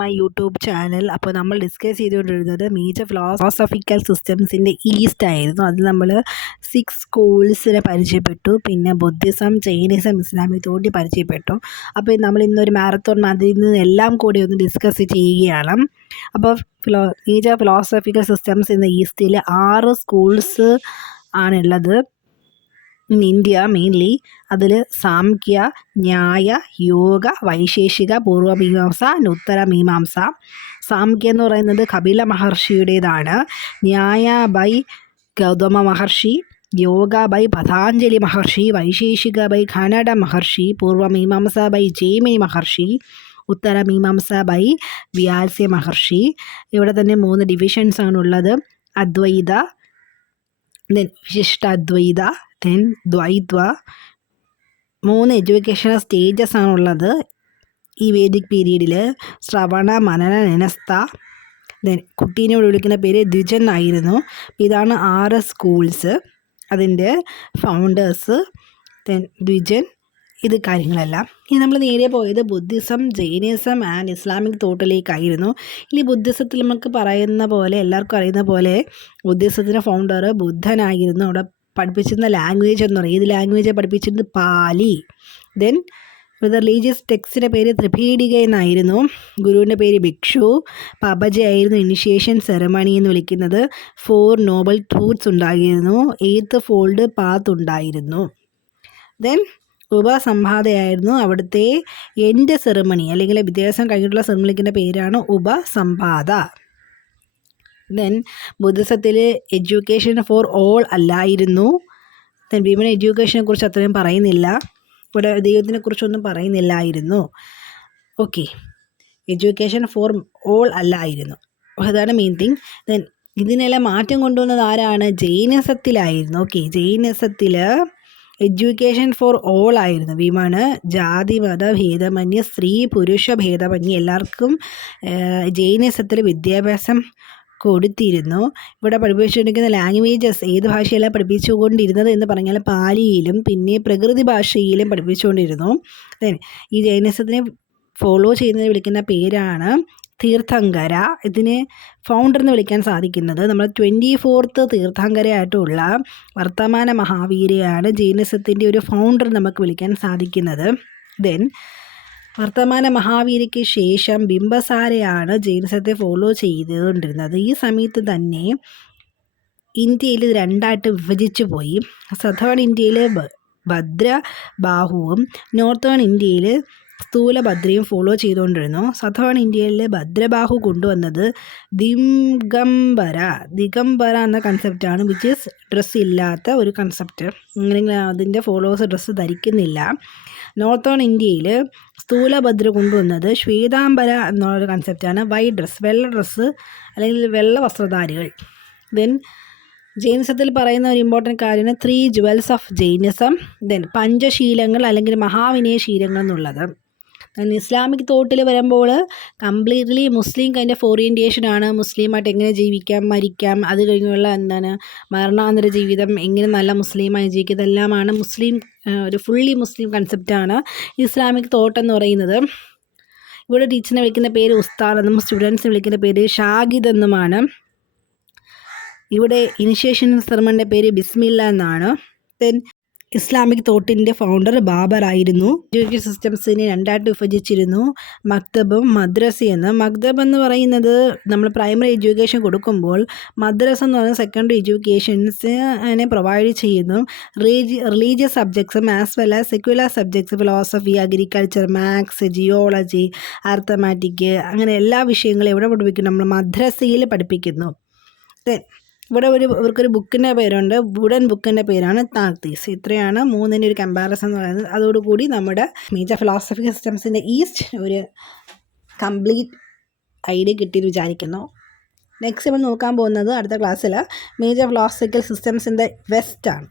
My YouTube channel. അപ്പോൾ നമ്മൾ discuss ചെയ്തുകൊണ്ടിരുന്നത് മേജർ ഫിലോസഫിക്കൽ സിസ്റ്റംസിൻ്റെ ഈസ്റ്റ് ആയിരുന്നു. അതിൽ നമ്മൾ 6 സ്കൂൾസിനെ പരിചയപ്പെട്ടു. പിന്നെ ബുദ്ധിസം, ജൈനിസം, ഇസ്ലാമിക് തോട്ട് പരിചയപ്പെട്ടു. അപ്പോൾ നമ്മൾ ഇന്നൊരു മാരത്തോൺ അതിൽ നിന്ന് എല്ലാം കൂടി ഒന്ന് ഡിസ്കസ് ചെയ്യുകയാണ്. അപ്പോൾ മേജർ ഫിലോസഫിക്കൽ സിസ്റ്റംസ് ഇൻ ഈസ്റ്റിൽ 6 സ്കൂൾസ് ആണുള്ളത് ഇൻ ഇന്ത്യ മെയിൻലി. അതിൽ സാംഖ്യ, ന്യായ, യോഗ, വൈശേഷിക, പൂർവമീമാംസ, ഉത്തരമീമാംസ. സാംഖ്യ എന്ന് പറയുന്നത് കപില മഹർഷിയുടേതാണ്. Nyaya by Gautama Maharshi, Yoga by Patanjali Maharshi, Vaisheshika by Kanada Maharshi, Purvamimamsa by Jaimini Maharshi, Uttaramimamsa by Vyasa Maharshi. ഇവിടെ തന്നെ 3 ഡിവിഷൻസ് ആണുള്ളത്. Advaita, then Vishishtadvaita, then Dvaita. 3 educational stages ആണുള്ളത് ഈ വേദിക് പീരീഡിൽ. ശ്രവണ, മനന, നിനസ്ത. ദെൻ കുട്ടീനെ വിളിക്കുന്ന പേര് ദ്വിജൻ ആയിരുന്നു. ഇതാണ് 6 സ്കൂൾസ്, അതിൻ്റെ ഫൗണ്ടേഴ്സ്. ദെൻ ദ്വിജൻ, ഇത് കാര്യങ്ങളെല്ലാം. ഇനി നമ്മൾ നേരെ പോയത് ബുദ്ധിസം, ജൈനിസം ആൻഡ് ഇസ്ലാമിക് തോട്ടിലേക്കായിരുന്നു. ഇനി ബുദ്ധിസത്തിൽ നമുക്ക് പറയുന്ന പോലെ, എല്ലാവർക്കും അറിയുന്ന പോലെ ബുദ്ധിസത്തിൻ്റെ ഫൗണ്ടർ ബുദ്ധനായിരുന്നു. അവിടെ പഠിപ്പിച്ചിരുന്ന ലാംഗ്വേജ് എന്ന് പറയും, ഏത് ലാംഗ്വേജാണ് പഠിപ്പിച്ചിരുന്നത്? പാലി. ദെൻ റിലീജിയസ് ടെക്സ്റ്റിൻ്റെ പേര് ത്രിപീഡിക എന്നായിരുന്നു. ഗുരുവിൻ്റെ പേര് ഭിക്ഷു. പബജ ആയിരുന്നു ഇനിഷ്യേഷൻ സെറമണി എന്ന് വിളിക്കുന്നത്. 4 നോബൽ ട്രൂത്ത്സ് ഉണ്ടായിരുന്നു. 8th ഫോൾഡ് പാത്ത് ഉണ്ടായിരുന്നു. ദെൻ ഉപസംഹാദയായിരുന്നു അവിടുത്തെ എൻഡ് സെറമണി, അല്ലെങ്കിൽ വിദ്യാഭ്യാസം കഴിഞ്ഞിട്ടുള്ള സെറമണിക്കിൻ്റെ പേരാണ് ഉപസംഹാദ. ദെൻ ബുദ്ധിസത്തിൽ എഡ്യൂക്കേഷൻ ഫോർ ഓൾ അല്ലായിരുന്നു. ദെൻ വിമൻ എഡ്യൂക്കേഷനെ കുറിച്ച് അത്രയും പറയുന്നില്ല, ഇവിടെ ദൈവത്തിനെ കുറിച്ചൊന്നും പറയുന്നില്ലായിരുന്നു. ഓക്കെ, എഡ്യൂക്കേഷൻ ഫോർ ഓൾ അല്ലായിരുന്നു, അതാണ് മെയിൻ തിങ്. ദെൻ ഇതിനെല്ലാം മാറ്റം കൊണ്ടുവന്നത് ആരാണ്? ജൈനിസത്തിലായിരുന്നു. ഓക്കെ, ജൈനിസത്തിൽ എഡ്യൂക്കേഷൻ ഫോർ ഓൾ ആയിരുന്നു. വിമണ്, ജാതി മത ഭേദമന്യേ, സ്ത്രീ പുരുഷ ഭേദമന്യേ എല്ലാവർക്കും ജൈനിസത്തിൽ വിദ്യാഭ്യാസം കൊടുത്തിരുന്നു. ഇവിടെ പഠിപ്പിച്ചുകൊണ്ടിരിക്കുന്ന ലാംഗ്വേജസ് ഏത് ഭാഷയിലാണ് പഠിപ്പിച്ചുകൊണ്ടിരുന്നത് എന്ന് പറഞ്ഞാൽ പാലിയിലും പിന്നെ പ്രകൃതി ഭാഷയിലും പഠിപ്പിച്ചുകൊണ്ടിരുന്നു. ഈ ജൈനിസത്തിനെ ഫോളോ ചെയ്യുന്നതിന് വിളിക്കുന്ന പേരാണ് തീർത്ഥങ്കര. ഇതിന് ഫൗണ്ടർ എന്ന് വിളിക്കാൻ സാധിക്കുന്നത് നമ്മൾ 24th തീർത്ഥങ്കരയായിട്ടുള്ള വർത്തമാന മഹാവീരയാണ് ജൈനിസത്തിൻ്റെ ഒരു ഫൗണ്ടർ നമുക്ക് വിളിക്കാൻ സാധിക്കുന്നത്. ദെൻ വർത്തമാന മഹാവീരയ്ക്ക് ശേഷം ബിംബസാരയാണ് ജൈനിസത്തെ ഫോളോ ചെയ്തുകൊണ്ടിരുന്നത്. ഈ സമയത്ത് തന്നെ ഇന്ത്യയിൽ 2ആയിട്ട് വിഭജിച്ചു പോയി. സദേൺ ഇന്ത്യയിൽ ഭദ്രബാഹുവും നോർത്തേൺ ഇന്ത്യയിൽ സ്ഥൂലഭദ്രയും ഫോളോ ചെയ്തുകൊണ്ടിരുന്നു. സദേൺ ഇന്ത്യയിൽ ഭദ്രബാഹു കൊണ്ടുവന്നത് ദിഗംബര എന്ന കൺസെപ്റ്റാണ്, വിച്ച് ഈസ് ഡ്രസ്സ് ഇല്ലാത്ത ഒരു കൺസെപ്റ്റ്. അങ്ങനെ അതിൻ്റെ ഫോളോവേഴ്സ് ഡ്രസ്സ് ധരിക്കുന്നില്ല. നോർത്തേൺ ഇന്ത്യയിൽ സ്ഥൂലഭദ്ര കൊണ്ടുവന്നത് ശ്വേതാംബര എന്നുള്ളൊരു കൺസെപ്റ്റാണ്, വൈറ്റ് ഡ്രസ്സ്, വെള്ള ഡ്രസ്സ് അല്ലെങ്കിൽ വെള്ള വസ്ത്രധാരികൾ. ദെൻ ജൈനിസത്തിൽ പറയുന്ന ഒരു ഇമ്പോർട്ടൻറ്റ് കാര്യമാണ് 3 ജുവൽസ് ഓഫ് ജൈനിസം. ദെൻ പഞ്ചശീലങ്ങൾ അല്ലെങ്കിൽ മഹാവിനയ ശീലങ്ങൾ എന്നുള്ളത്. ഇസ്ലാമിക് തോട്ടിൽ വരുമ്പോൾ കംപ്ലീറ്റ്ലി മുസ്ലിം കൈൻഡ് ഓഫ് ഓറിയൻറ്റേഷനാണ്. മുസ്ലിമായിട്ട് എങ്ങനെ ജീവിക്കാം, മരിക്കാം, അത് കഴിഞ്ഞുള്ള മരണാന്തര ജീവിതം, എങ്ങനെ നല്ല മുസ്ലിമായി ജീവിക്കുക, ഇതെല്ലാമാണ് മുസ്ലിം, ഒരു ഫുള്ളി മുസ്ലിം കൺസെപ്റ്റാണ് ഇസ്ലാമിക് തോട്ട് എന്ന് പറയുന്നത്. ഇവിടെ ടീച്ചറിനെ വിളിക്കുന്ന പേര് ഉസ്താദ് എന്നും സ്റ്റുഡൻസിനെ വിളിക്കുന്ന പേര് ഷാഗിദ് എന്നുമാണ്. ഇവിടെ ഇനിഷ്യേഷൻ സെറമണിൻ്റെ പേര് ബിസ്മില്ല എന്നാണ്. ദെൻ ഇസ്ലാമിക് തോട്ടിൻ്റെ ഫൗണ്ടർ ബാബർ ആയിരുന്നു. എഡ്യൂക്കേഷൻ സിസ്റ്റംസിനെ 2ആയിട്ട് വിഭജിച്ചിരുന്നു, മക്തബും മദ്രസയെന്ന്. മക്തബ് എന്ന് പറയുന്നത് നമ്മൾ പ്രൈമറി എഡ്യൂക്കേഷൻ കൊടുക്കുമ്പോൾ, മദ്രസ എന്ന് പറയുന്നത് സെക്കൻഡറി എഡ്യൂക്കേഷൻസിനെ പ്രൊവൈഡ് ചെയ്യുന്നു. റിലീജിയസ് സബ്ജക്ട്സും as well as secular subjects, philosophy, agriculture, maths, geology, arithmetic, അങ്ങനെ എല്ലാ വിഷയങ്ങളും എവിടെ പഠിപ്പിക്കുന്നു? നമ്മൾ മദ്രസയിൽ പഠിപ്പിക്കുന്നു. ഇവിടെ ഇവർക്കൊരു ബുക്കിൻ്റെ പേരുണ്ട്, വുഡൻ ബുക്കിൻ്റെ പേരാണ് താക്തീസ്. ഇത്രയാണ് 3ൻ്റെ ഒരു കമ്പാരിസൺ എന്ന് പറയുന്നത്. അതോടുകൂടി നമ്മുടെ മേജർ ഫിലോസഫിക്കൽ സിസ്റ്റംസിൻ്റെ ഈസ്റ്റ് ഒരു കംപ്ലീറ്റ് ഐഡിയ കിട്ടിയെന്ന് വിചാരിക്കുന്നു. നെക്സ്റ്റ് നമ്മൾ നോക്കാൻ പോകുന്നത് അടുത്ത ക്ലാസ്സിൽ മേജർ ഫിലോസഫിക്കൽ സിസ്റ്റംസിൻ്റെ വെസ്റ്റ് ആണ്.